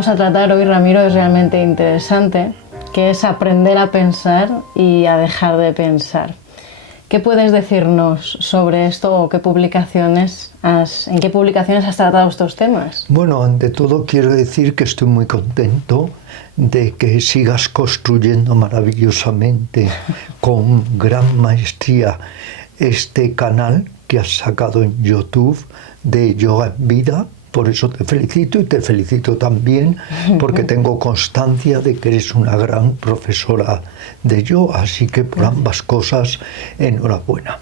vamos a tratar hoy, Ramiro, es realmente interesante, que es aprender a pensar y a dejar de pensar. ¿Qué puedes decirnos sobre esto o en qué publicaciones has tratado estos temas? Bueno, ante todo quiero decir que estoy muy contento de que sigas construyendo maravillosamente, con gran maestría, este canal que has sacado en YouTube de Yoga en Vida. Por eso te felicito, y te felicito también porque tengo constancia de que eres una gran profesora de yoga, así que por ambas cosas, enhorabuena.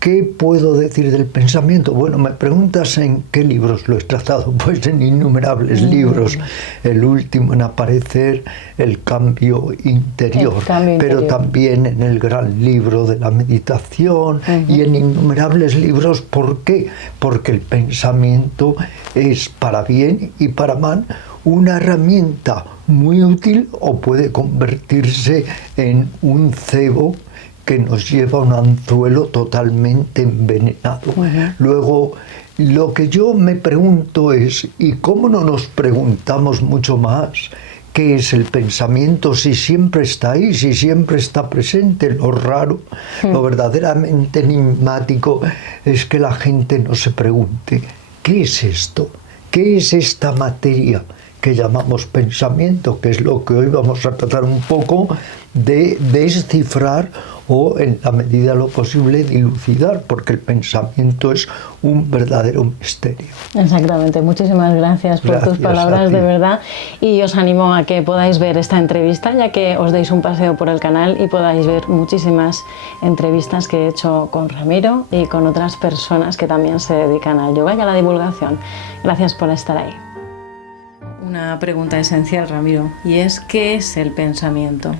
¿Qué puedo decir del pensamiento? Bueno, me preguntas en qué libros lo he tratado. Pues en innumerables libros. El último en aparecer, El cambio interior, pero también en el gran libro de la meditación y en innumerables libros. ¿Por qué? Porque el pensamiento es, para bien y para mal, una herramienta muy útil, o puede convertirse en un cebo que nos lleva a un anzuelo totalmente envenenado. Luego, lo que yo me pregunto es, ¿y cómo no nos preguntamos mucho más qué es el pensamiento, si siempre está ahí, si siempre está presente? Lo raro, lo verdaderamente enigmático es que la gente no se pregunte, ¿qué es esto? ¿Qué es esta materia que llamamos pensamiento? Que es lo que hoy vamos a tratar un poco de descifrar, o en la medida de lo posible dilucidar, porque el pensamiento es un verdadero misterio. Exactamente, muchísimas gracias por tus palabras, de verdad, y os animo a que podáis ver esta entrevista, ya que os deis un paseo por el canal y podáis ver muchísimas entrevistas que he hecho con Ramiro y con otras personas que también se dedican al yoga y a la divulgación. Gracias por estar ahí. Una pregunta esencial, Ramiro, y es, ¿qué es el pensamiento?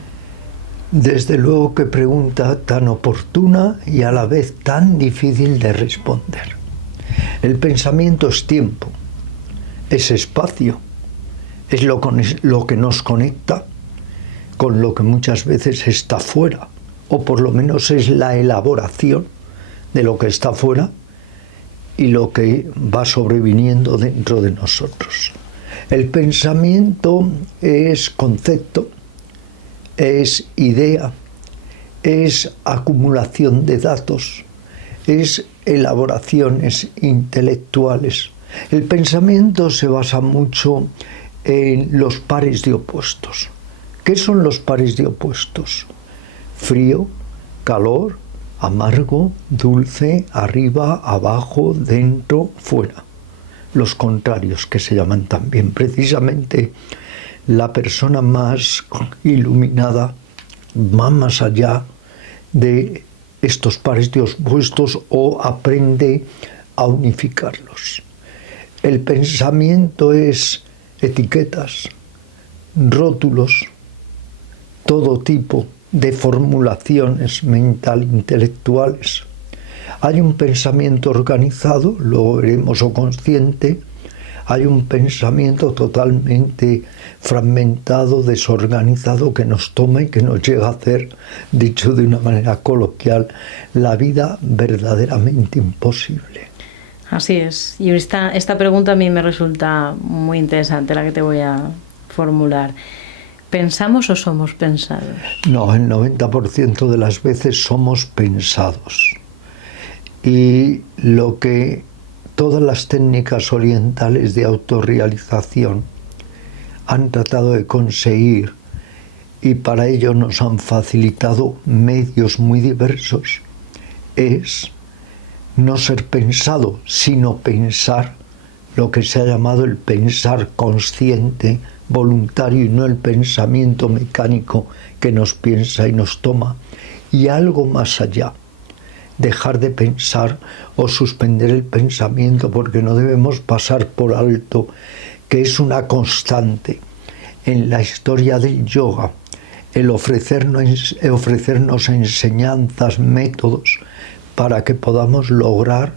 Desde luego, que pregunta tan oportuna y a la vez tan difícil de responder. El pensamiento es tiempo, es espacio, es lo que nos conecta con lo que muchas veces está fuera, o por lo menos es la elaboración de lo que está fuera y lo que va sobreviniendo dentro de nosotros. El pensamiento es concepto, es idea, es acumulación de datos, es elaboraciones intelectuales. El pensamiento se basa mucho en los pares de opuestos. ¿Qué son los pares de opuestos? Frío, calor, amargo, dulce, arriba, abajo, dentro, fuera. Los contrarios, que se llaman también. Precisamente la persona más iluminada va más allá de estos pares de opuestos, o aprende a unificarlos. El pensamiento es etiquetas, rótulos, todo tipo de formulaciones mental-intelectuales. Hay un pensamiento organizado, lo veremos, o consciente. Hay un pensamiento totalmente fragmentado, desorganizado, que nos toma y que nos llega a hacer, dicho de una manera coloquial, la vida verdaderamente imposible. Así es. Y esta pregunta a mí me resulta muy interesante, la que te voy a formular. ¿Pensamos o somos pensados? No, el 90% de las veces somos pensados. Y lo que todas las técnicas orientales de autorrealización han tratado de conseguir, y para ello nos han facilitado medios muy diversos, es no ser pensado, sino pensar, lo que se ha llamado el pensar consciente, voluntario, y no el pensamiento mecánico que nos piensa y nos toma, y algo más allá. Dejar de pensar o suspender el pensamiento, porque no debemos pasar por alto que es una constante en la historia del yoga, el ofrecernos enseñanzas, métodos, para que podamos lograr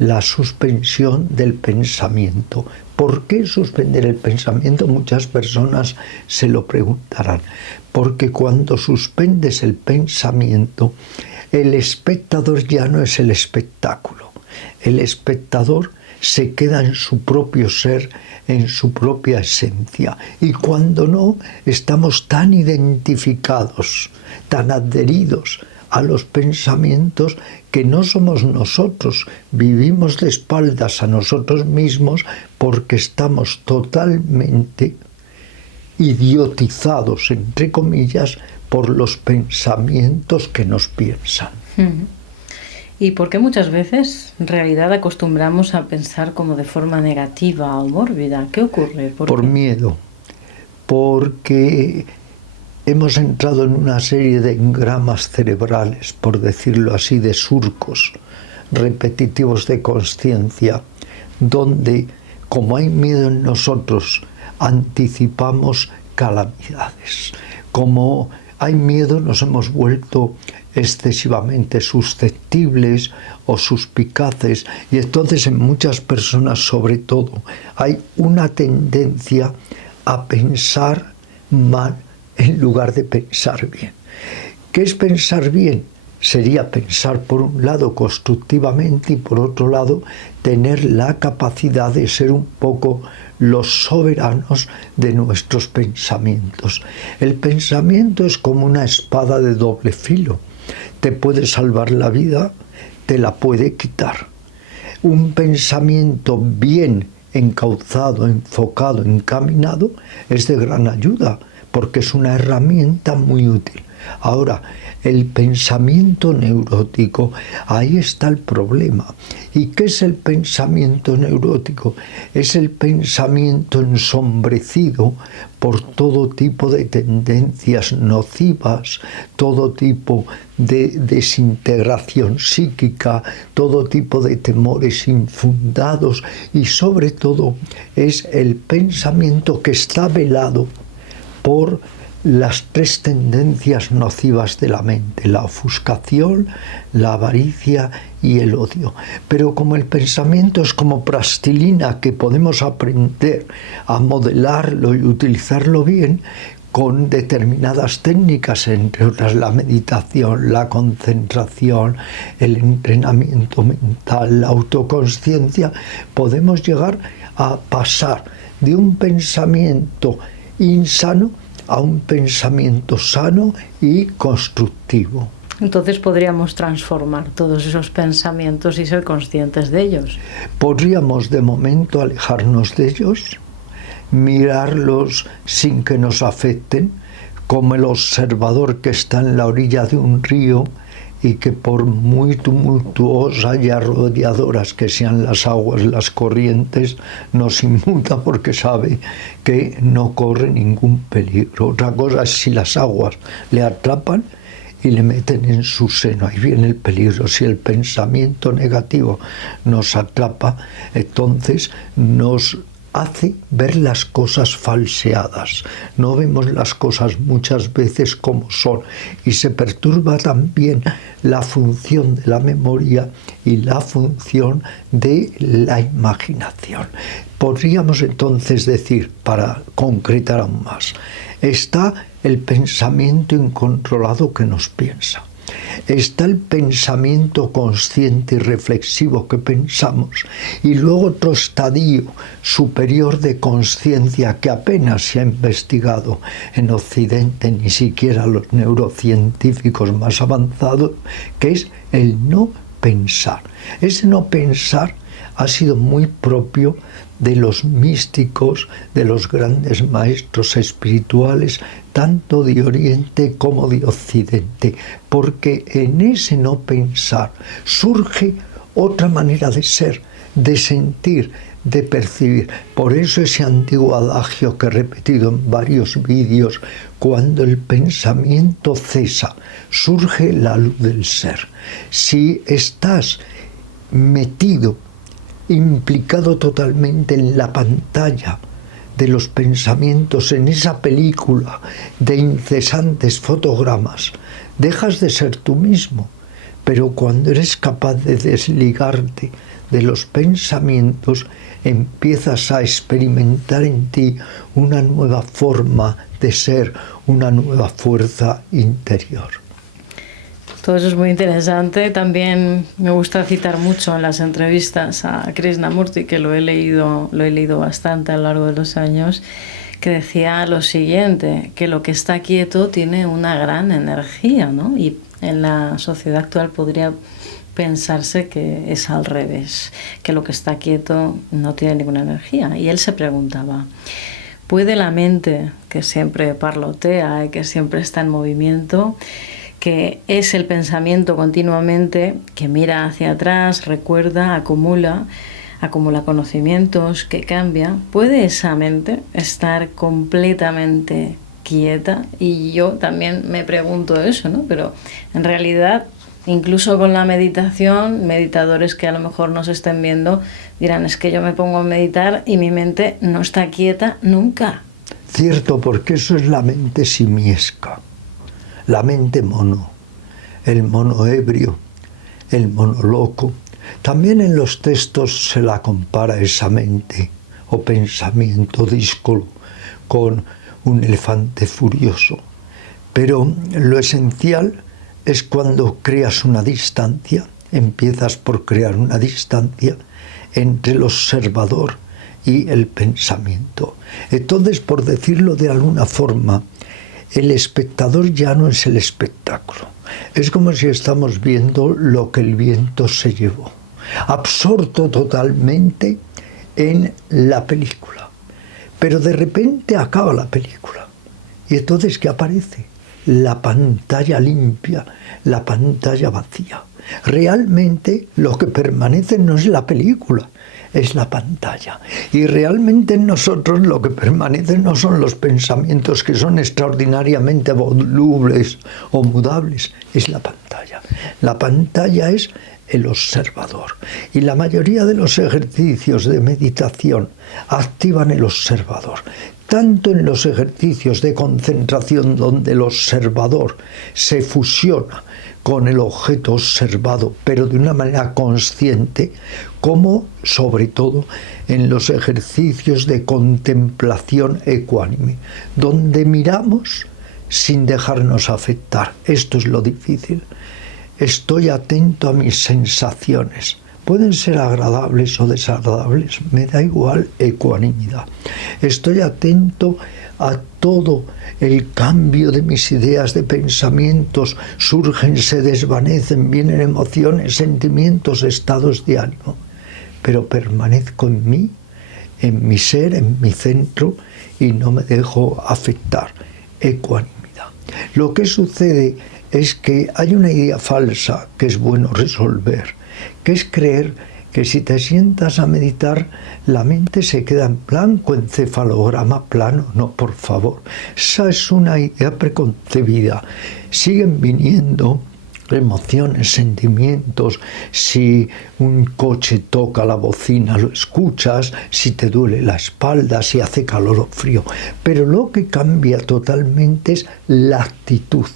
la suspensión del pensamiento. ¿Por qué suspender el pensamiento? Muchas personas se lo preguntarán. Porque cuando suspendes el pensamiento, el espectador ya no es el espectáculo. El espectador se queda en su propio ser, en su propia esencia. Y cuando no, estamos tan identificados, tan adheridos a los pensamientos que no somos nosotros, vivimos de espaldas a nosotros mismos porque estamos totalmente idiotizados, entre comillas, por los pensamientos que nos piensan. ¿Y por qué muchas veces en realidad acostumbramos a pensar como de forma negativa o mórbida? ¿Qué ocurre? Por miedo, porque hemos entrado en una serie de engramas cerebrales, por decirlo así, de surcos repetitivos de conciencia, donde, como hay miedo en nosotros, anticipamos calamidades. Como hay miedo, nos hemos vuelto excesivamente susceptibles o suspicaces, y entonces en muchas personas, sobre todo, hay una tendencia a pensar mal en lugar de pensar bien. ¿Qué es pensar bien? Sería pensar por un lado constructivamente y por otro lado tener la capacidad de ser un poco los soberanos de nuestros pensamientos. El pensamiento es como una espada de doble filo. Te puede salvar la vida, te la puede quitar. Un pensamiento bien encauzado, enfocado, encaminado, es de gran ayuda, porque es una herramienta muy útil. Ahora, el pensamiento neurótico, ahí está el problema. ¿Y qué es el pensamiento neurótico? Es el pensamiento ensombrecido por todo tipo de tendencias nocivas, todo tipo de desintegración psíquica, todo tipo de temores infundados, y sobre todo es el pensamiento que está velado por las tres tendencias nocivas de la mente: la ofuscación, la avaricia y el odio. Pero como el pensamiento es como plastilina que podemos aprender a modelarlo y utilizarlo bien con determinadas técnicas, entre otras la meditación, la concentración, el entrenamiento mental, la autoconsciencia, podemos llegar a pasar de un pensamiento insano a un pensamiento sano y constructivo. Entonces podríamos transformar todos esos pensamientos y ser conscientes de ellos. Podríamos de momento alejarnos de ellos, mirarlos sin que nos afecten, como el observador que está en la orilla de un río y que por muy tumultuosas y arrolladoras que sean las aguas, las corrientes, nos inmuta porque sabe que no corre ningún peligro. Otra cosa es si las aguas le atrapan y le meten en su seno, ahí viene el peligro. Si el pensamiento negativo nos atrapa, entonces nos hace ver las cosas falseadas. No vemos las cosas muchas veces como son, y se perturba también la función de la memoria y la función de la imaginación. Podríamos entonces decir, para concretar aún más, está el pensamiento incontrolado que nos piensa. Está el pensamiento consciente y reflexivo que pensamos, y luego otro estadio superior de conciencia que apenas se ha investigado en Occidente, ni siquiera los neurocientíficos más avanzados, que es el no pensar. Ese no pensar ha sido muy propio de los místicos, de los grandes maestros espirituales, tanto de Oriente como de Occidente, porque en ese no pensar surge otra manera de ser, de sentir, de percibir. Por eso ese antiguo adagio que he repetido en varios vídeos: cuando el pensamiento cesa, surge la luz del ser. Si estás metido, implicado totalmente en la pantalla de los pensamientos, en esa película de incesantes fotogramas, dejas de ser tú mismo. Pero cuando eres capaz de desligarte de los pensamientos, empiezas a experimentar en ti una nueva forma de ser, una nueva fuerza interior. Todo eso es muy interesante. También me gusta citar mucho en las entrevistas a Krishnamurti, que lo he leído bastante a lo largo de los años, que decía lo siguiente, que lo que está quieto tiene una gran energía, ¿no? Y en la sociedad actual podría pensarse que es al revés, que lo que está quieto no tiene ninguna energía. Y él se preguntaba, ¿puede la mente, que siempre parlotea y que siempre está en movimiento, que es el pensamiento continuamente, que mira hacia atrás, recuerda, acumula conocimientos, que cambia, ¿puede esa mente estar completamente quieta? Y yo también me pregunto eso, ¿no? Pero en realidad, incluso con la meditación, meditadores que a lo mejor nos estén viendo dirán, es que yo me pongo a meditar y mi mente no está quieta nunca. Cierto, porque eso es la mente simiesca, la mente mono, el mono ebrio, el mono loco. También en los textos se la compara esa mente o pensamiento díscolo con un elefante furioso. Pero lo esencial es cuando creas una distancia, empiezas por crear una distancia entre el observador y el pensamiento. Entonces, por decirlo de alguna forma, el espectador ya no es el espectáculo. Es como si estamos viendo lo que el viento se llevó, absorto totalmente en la película. Pero de repente acaba la película. Y entonces, ¿qué aparece? La pantalla limpia, la pantalla vacía. Realmente lo que permanece no es la película, es la pantalla. Y realmente en nosotros lo que permanece no son los pensamientos que son extraordinariamente volubles o mudables, es la pantalla. La pantalla es el observador. Y la mayoría de los ejercicios de meditación activan el observador. Tanto en los ejercicios de concentración donde el observador se fusiona con el objeto observado, pero de una manera consciente, como sobre todo en los ejercicios de contemplación ecuánime, donde miramos sin dejarnos afectar. Esto es lo difícil. Estoy atento a mis sensaciones. Pueden ser agradables o desagradables, me da igual, ecuanimidad. Estoy atento a todo el cambio de mis ideas, de pensamientos, surgen, se desvanecen, vienen emociones, sentimientos, estados de ánimo. Pero permanezco en mí, en mi ser, en mi centro y no me dejo afectar. Ecuanimidad. Lo que sucede es que hay una idea falsa que es bueno resolver, que es creer que si te sientas a meditar, la mente se queda en blanco, encefalograma plano. No, por favor, esa es una idea preconcebida. Siguen viniendo emociones, sentimientos. Si un coche toca la bocina, lo escuchas. Si te duele la espalda, si hace calor o frío. Pero lo que cambia totalmente es la actitud.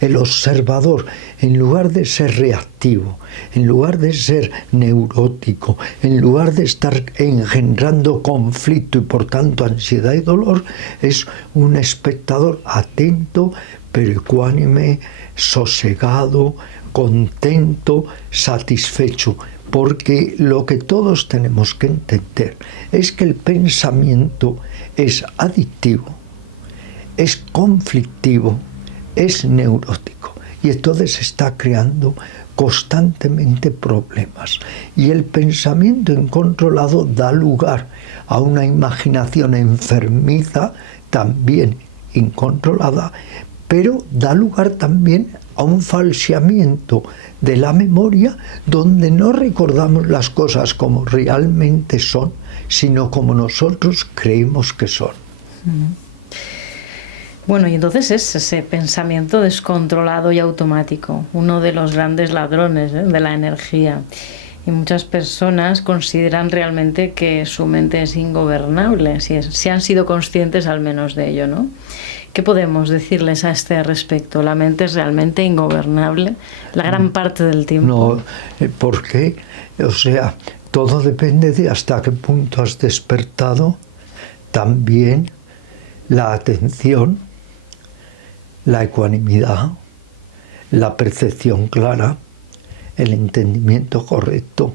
El observador, en lugar de ser reactivo, en lugar de ser neurótico, en lugar de estar engendrando conflicto y por tanto ansiedad y dolor, es un espectador atento, pero ecuánime, sosegado, contento, satisfecho. Porque lo que todos tenemos que entender es que el pensamiento es adictivo, es conflictivo, es neurótico y entonces está creando constantemente problemas. Y el pensamiento incontrolado da lugar a una imaginación enfermiza, también incontrolada, pero da lugar también a un falseamiento de la memoria donde no recordamos las cosas como realmente son, sino como nosotros creemos que son. Bueno, y entonces es ese pensamiento descontrolado y automático, uno de los grandes ladrones de la energía. Y muchas personas consideran realmente que su mente es ingobernable, si han sido conscientes al menos de ello, ¿no? ¿Qué podemos decirles a este respecto? ¿La mente es realmente ingobernable la gran parte del tiempo? No, ¿por qué? O sea, todo depende de hasta qué punto has despertado también la atención, la ecuanimidad, la percepción clara, el entendimiento correcto.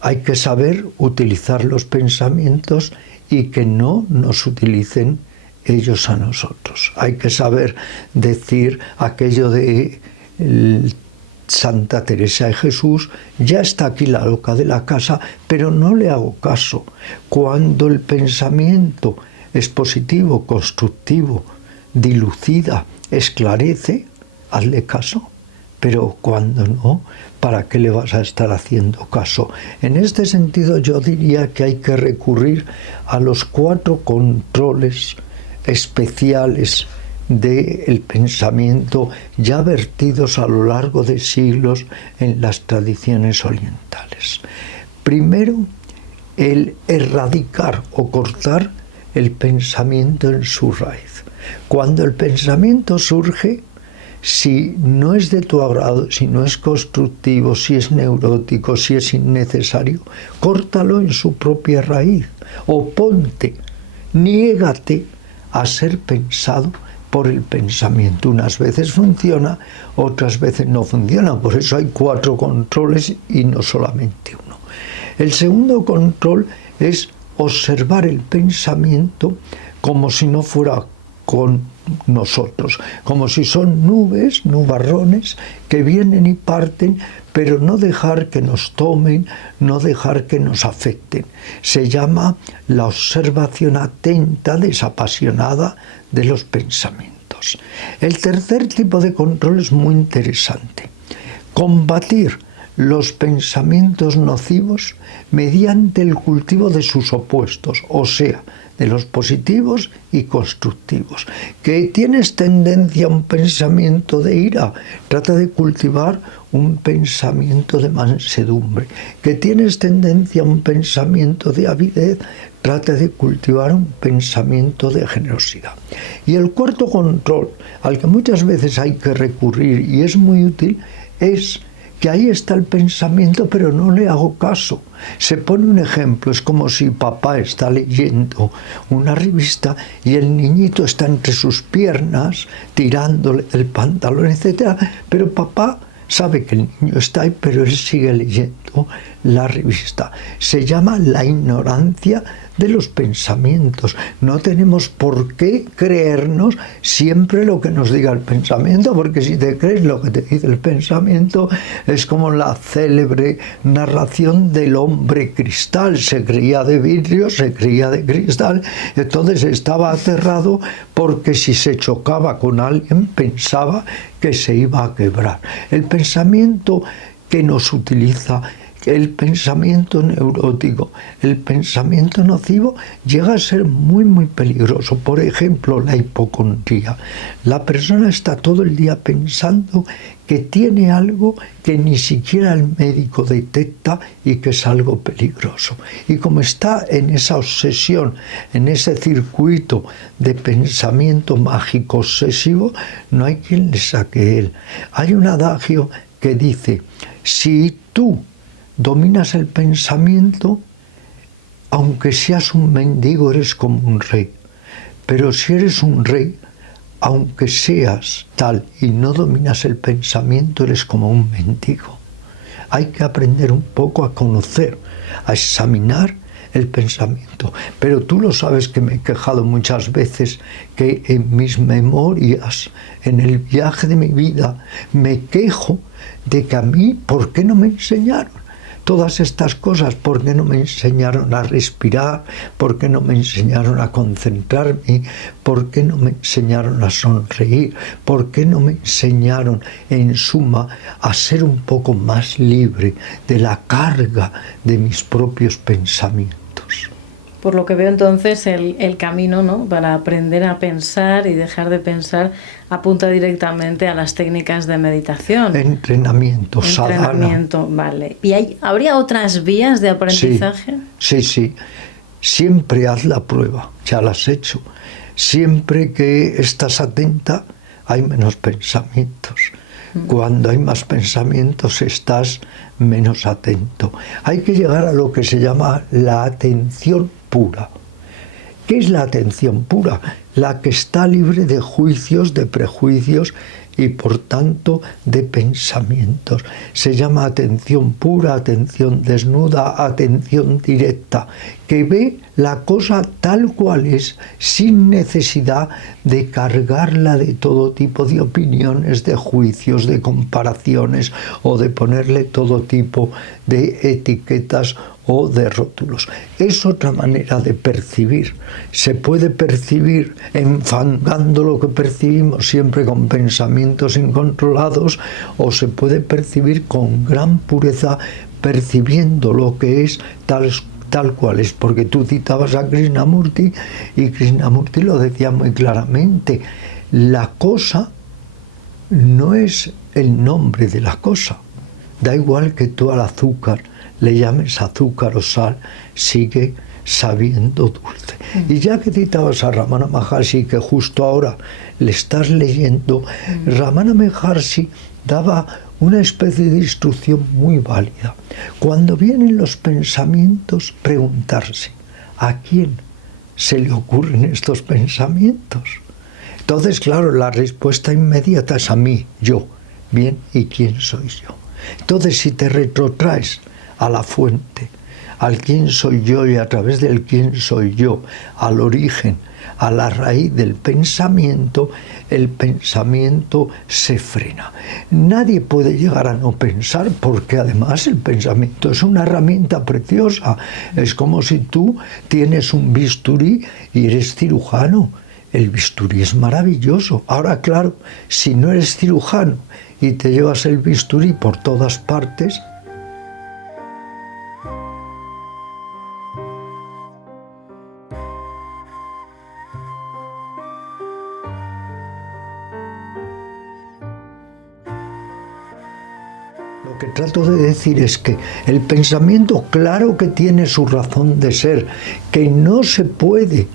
Hay que saber utilizar los pensamientos y que no nos utilicen ellos a nosotros. Hay que saber decir aquello de Santa Teresa de Jesús: ya está aquí la loca de la casa, pero no le hago caso. Cuando el pensamiento es positivo, constructivo, dilucida, esclarece, hazle caso. Pero cuando no, ¿para qué le vas a estar haciendo caso? En este sentido, yo diría que hay que recurrir a los 4 controles especiales del pensamiento ya vertidos a lo largo de siglos en las tradiciones orientales. Primero, el erradicar o cortar el pensamiento en su raíz. Cuando el pensamiento surge, si no es de tu agrado, si no es constructivo, si es neurótico, si es innecesario, córtalo en su propia raíz. Oponte, niégate a ser pensado por el pensamiento. Unas veces funciona, otras veces no funciona. Por eso hay 4 controles y no solamente uno. El segundo control es observar el pensamiento como si no fuera con nosotros, como si son nubes, nubarrones que vienen y parten, pero no dejar que nos tomen, no dejar que nos afecten. Se llama la observación atenta, desapasionada de los pensamientos. El tercer tipo de control es muy interesante: combatir los pensamientos nocivos mediante el cultivo de sus opuestos, o sea, de los positivos y constructivos. Que tienes tendencia a un pensamiento de ira, trata de cultivar un pensamiento de mansedumbre. Que tienes tendencia a un pensamiento de avidez, trata de cultivar un pensamiento de generosidad. Y el cuarto control, al que muchas veces hay que recurrir y es muy útil, es que ahí está el pensamiento, pero no le hago caso. Se pone un ejemplo: es como si papá está leyendo una revista y el niñito está entre sus piernas, tirándole el pantalón, etc. Pero papá sabe que el niño está ahí, pero él sigue leyendo la revista. Se llama la ignorancia de los pensamientos. No tenemos por qué creernos siempre lo que nos diga el pensamiento, porque si te crees lo que te dice el pensamiento, es como la célebre narración del hombre cristal. Se creía de vidrio, se creía de cristal, entonces estaba aterrado porque si se chocaba con alguien pensaba que se iba a quebrar. El pensamiento que nos utiliza, el pensamiento neurótico, el pensamiento nocivo, llega a ser muy, muy peligroso. Por ejemplo, la hipocondría. La persona está todo el día pensando que tiene algo que ni siquiera el médico detecta y que es algo peligroso. Y como está en esa obsesión, en ese circuito de pensamiento mágico obsesivo, no hay quien le saque él. Hay un adagio que dice: si tú dominas el pensamiento, aunque seas un mendigo, eres como un rey. Pero si eres un rey, aunque seas tal y no dominas el pensamiento, eres como un mendigo. Hay que aprender un poco a conocer, a examinar el pensamiento. Pero tú lo sabes que me he quejado muchas veces que en mis memorias, en el viaje de mi vida, me quejo de que a mí, ¿por qué no me enseñaron todas estas cosas? ¿Por qué no me enseñaron a respirar? ¿Por qué no me enseñaron a concentrarme? ¿Por qué no me enseñaron a sonreír? ¿Por qué no me enseñaron, en suma, a ser un poco más libre de la carga de mis propios pensamientos? Por lo que veo, entonces, el camino, ¿no?, para aprender a pensar y dejar de pensar apunta directamente a las técnicas de meditación. Entrenamiento, sadhana. Vale. ¿Y habría otras vías de aprendizaje? Sí. Siempre haz la prueba, ya la has hecho. Siempre que estás atenta, hay menos pensamientos. Cuando hay más pensamientos, estás menos atento. Hay que llegar a lo que se llama la atención pura. ¿Qué es la atención pura? La que está libre de juicios, de prejuicios y por tanto de pensamientos. Se llama atención pura, atención desnuda, atención directa, que ve la cosa tal cual es, sin necesidad de cargarla de todo tipo de opiniones, de juicios, de comparaciones o de ponerle todo tipo de etiquetas o de rótulos. Es otra manera de percibir. Se puede percibir enfangando lo que percibimos siempre con pensamientos incontrolados, o se puede percibir con gran pureza percibiendo lo que es tal cual es, porque tú citabas a Krishnamurti y Krishnamurti lo decía muy claramente: la cosa no es el nombre de la cosa. Da igual que tú al azúcar le llames azúcar o sal, sigue sabiendo dulce. Y ya que citabas a Ramana Maharshi, que justo ahora le estás leyendo, Ramana Maharshi daba una especie de instrucción muy válida. Cuando vienen los pensamientos, preguntarse: ¿a quién se le ocurren estos pensamientos? Entonces, claro, la respuesta inmediata es a mí, yo. Bien, ¿y quién soy yo? Entonces, si te retrotraes a la fuente, al quién soy yo y a través del quién soy yo, al origen, a la raíz del pensamiento, el pensamiento se frena. Nadie puede llegar a no pensar, porque además el pensamiento es una herramienta preciosa. Es como si tú tienes un bisturí y eres cirujano. El bisturí es maravilloso. Ahora, claro, si no eres cirujano y te llevas el bisturí por todas partes, lo que trato de decir es que el pensamiento, claro que tiene su razón de ser, que no se puede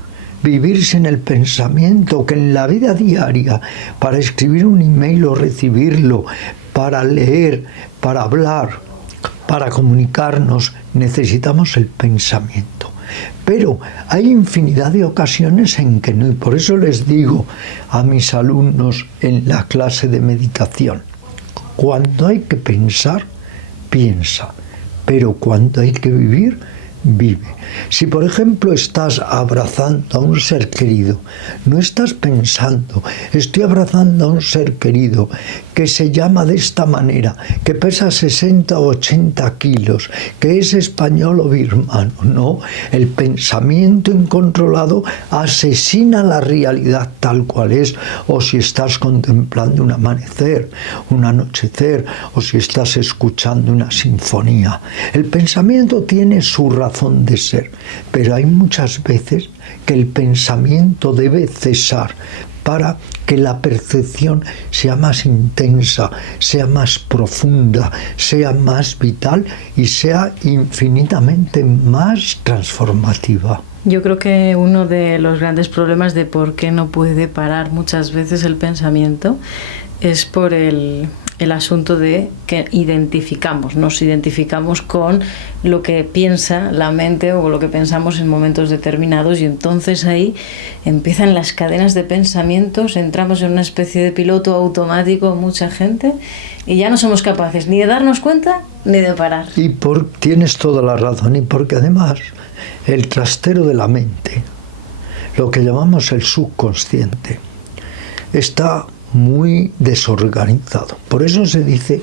vivir sin el pensamiento, que en la vida diaria, para escribir un email o recibirlo, para leer, para hablar, para comunicarnos, necesitamos el pensamiento. Pero hay infinidad de ocasiones en que no, y por eso les digo a mis alumnos en la clase de meditación: cuando hay que pensar, piensa, pero cuando hay que vivir, vive. Si, por ejemplo, estás abrazando a un ser querido, no estás pensando: estoy abrazando a un ser querido que se llama de esta manera, que pesa 60 o 80 kilos, que es español o birmano. No, el pensamiento incontrolado asesina la realidad tal cual es. O si estás contemplando un amanecer, un anochecer, o si estás escuchando una sinfonía. El pensamiento tiene su razón de ser, pero hay muchas veces que el pensamiento debe cesar para que la percepción sea más intensa, sea más profunda, sea más vital y sea infinitamente más transformativa. Yo creo que uno de los grandes problemas de por qué no puede parar muchas veces el pensamiento es por el asunto de que nos identificamos con lo que piensa la mente o lo que pensamos en momentos determinados, y entonces ahí empiezan las cadenas de pensamientos, entramos en una especie de piloto automático, mucha gente, y ya no somos capaces ni de darnos cuenta ni de parar. Tienes toda la razón, y porque además el trastero de la mente, lo que llamamos el subconsciente, está muy desorganizado. Por eso se dice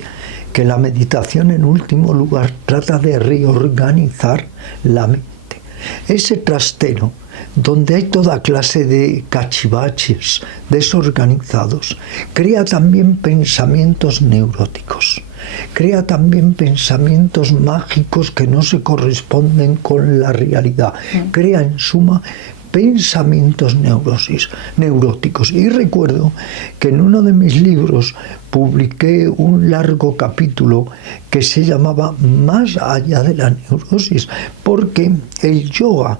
que la meditación, en último lugar, trata de reorganizar la mente. Ese trastero, donde hay toda clase de cachivaches desorganizados, crea también pensamientos neuróticos, crea también pensamientos mágicos que no se corresponden con la realidad, crea en suma pensamientos neuróticos. Y recuerdo que en uno de mis libros publiqué un largo capítulo que se llamaba Más allá de la neurosis, porque el yoga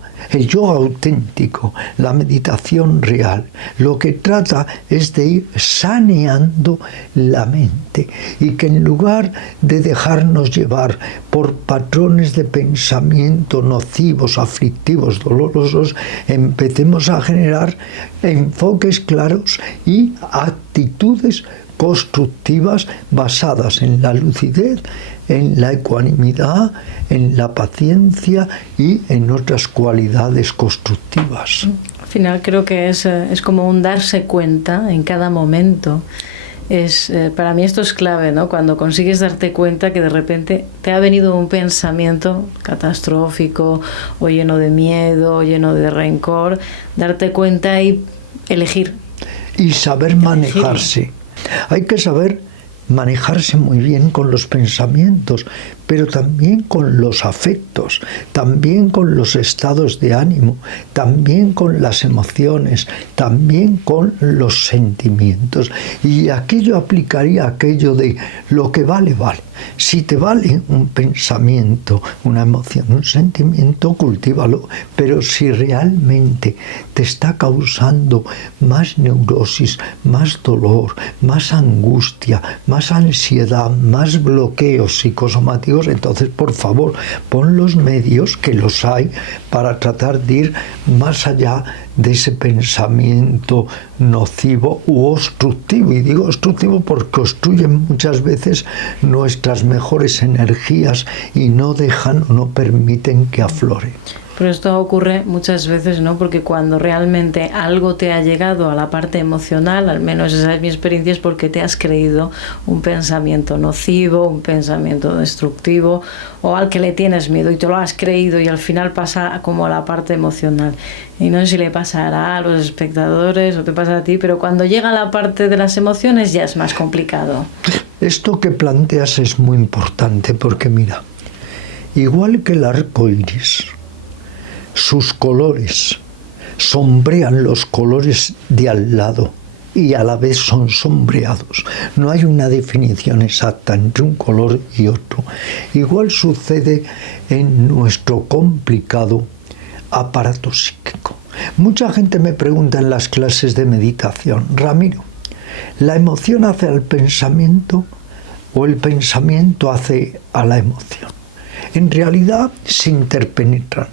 auténtico, la meditación real, lo que trata es de ir saneando la mente y que en lugar de dejarnos llevar por patrones de pensamiento nocivos, aflictivos, dolorosos, empecemos a generar enfoques claros y actitudes constructivas basadas en la lucidez, en la ecuanimidad, en la paciencia y en otras cualidades constructivas. Al final creo que es como un darse cuenta en cada momento. Para mí esto es clave, ¿no? Cuando consigues darte cuenta que de repente te ha venido un pensamiento catastrófico o lleno de miedo, o lleno de rencor, darte cuenta y elegir. Y saber manejarse. Hay que saber manejarse muy bien con los pensamientos, pero también con los afectos, también con los estados de ánimo, también con las emociones, también con los sentimientos. Y aquí yo aplicaría aquello de lo que vale, vale. Si te vale un pensamiento, una emoción, un sentimiento, cultívalo. Pero si realmente te está causando más neurosis, más dolor, más angustia, más ansiedad, más bloqueos psicosomáticos, entonces por favor pon los medios, que los hay, para tratar de ir más allá de ese pensamiento nocivo u obstructivo. Y digo obstructivo porque obstruyen muchas veces nuestras mejores energías y no dejan o no permiten que aflore. Pero esto ocurre muchas veces, ¿no? Porque cuando realmente algo te ha llegado a la parte emocional, al menos esa es mi experiencia, es porque te has creído un pensamiento nocivo, un pensamiento destructivo, o al que le tienes miedo y te lo has creído, y al final pasa como a la parte emocional. Y no sé si le pasará a los espectadores o te pasa a ti, pero cuando llega la parte de las emociones ya es más complicado. Esto que planteas es muy importante porque mira, igual que el arco iris, sus colores sombrean los colores de al lado y a la vez son sombreados. No hay una definición exacta entre un color y otro. Igual sucede en nuestro complicado aparato psíquico. Mucha gente me pregunta en las clases de meditación: Ramiro, ¿la emoción hace al pensamiento o el pensamiento hace a la emoción? En realidad se interpenetran.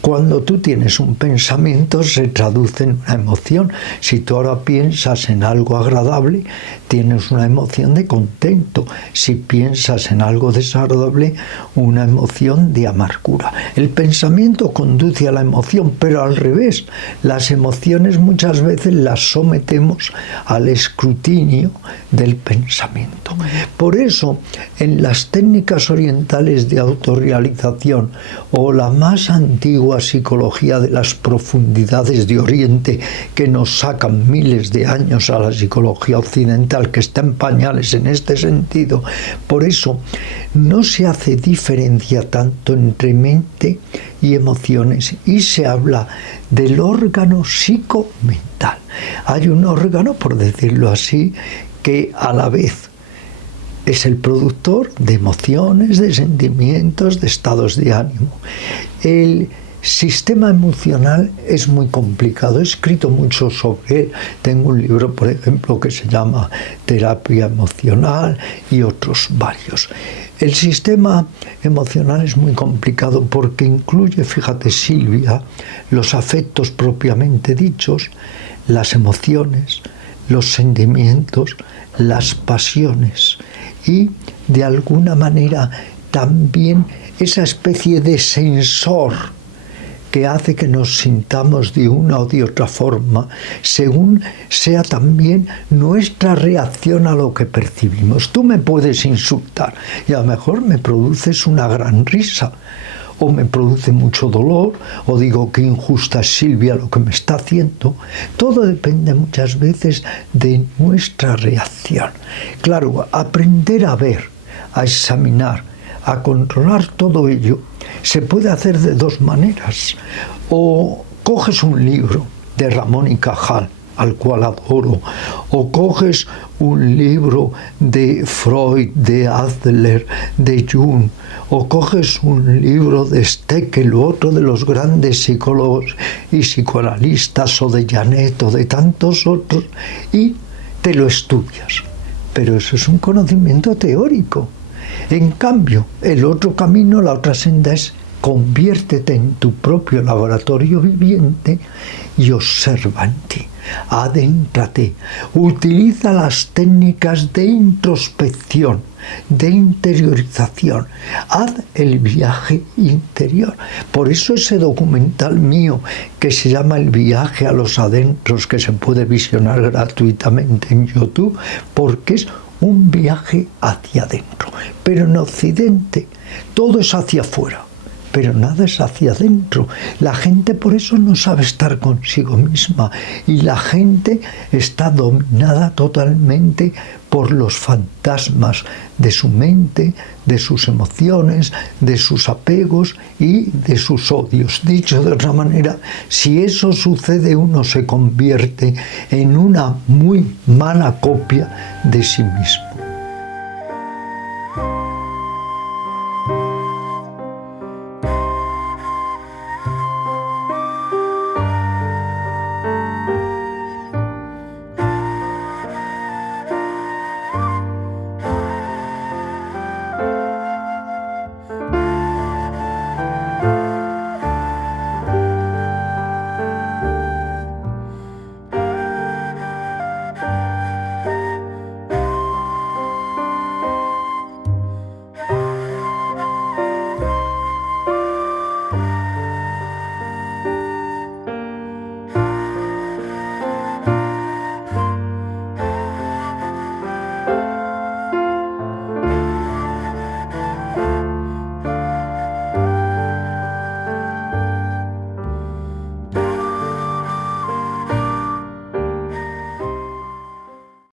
Cuando tú tienes un pensamiento se traduce en una emoción. Si tú ahora piensas en algo agradable, tienes una emoción de contento. Si piensas en algo desagradable, una emoción de amargura. El pensamiento conduce a la emoción, pero al revés. Las emociones muchas veces las sometemos al escrutinio del pensamiento. Por eso, en las técnicas orientales de autorrealización o la más antigua psicología de las profundidades de Oriente, que nos sacan miles de años a la psicología occidental, que está en pañales en este sentido, por eso no se hace diferencia tanto entre mente y emociones, y se habla del órgano psicomental. Hay un órgano, por decirlo así, que a la vez es el productor de emociones, de sentimientos, de estados de ánimo. El sistema emocional es muy complicado, he escrito mucho sobre él. Tengo un libro, por ejemplo, que se llama Terapia Emocional y otros varios. El sistema emocional es muy complicado porque incluye, fíjate Silvia, los afectos propiamente dichos, las emociones, los sentimientos, las pasiones y, de alguna manera, también esa especie de sensor que hace que nos sintamos de una o de otra forma, según sea también nuestra reacción a lo que percibimos. Tú me puedes insultar y a lo mejor me produces una gran risa, o me produce mucho dolor, o digo que injusta es Silvia lo que me está haciendo. Todo depende muchas veces de nuestra reacción. Claro, aprender a ver, a examinar, a controlar todo ello se puede hacer de dos maneras. O coges un libro de Ramón y Cajal, al cual adoro, o coges un libro de Freud, de Adler, de Jung, o coges un libro de Steckel u otro de los grandes psicólogos y psicoanalistas, o de Janet, o de tantos otros, y te lo estudias. Pero eso es un conocimiento teórico. En cambio, el otro camino, la otra senda es: conviértete en tu propio laboratorio viviente y observa en ti, adéntrate, utiliza las técnicas de introspección, de interiorización, haz el viaje interior. Por eso ese documental mío que se llama El viaje a los adentros, que se puede visionar gratuitamente en YouTube, porque es un viaje hacia adentro. Pero en Occidente todo es hacia afuera, pero nada es hacia adentro. La gente por eso no sabe estar consigo misma, y la gente está dominada totalmente por los fantasmas de su mente, de sus emociones, de sus apegos y de sus odios. Dicho de otra manera, si eso sucede, uno se convierte en una muy mala copia de sí mismo.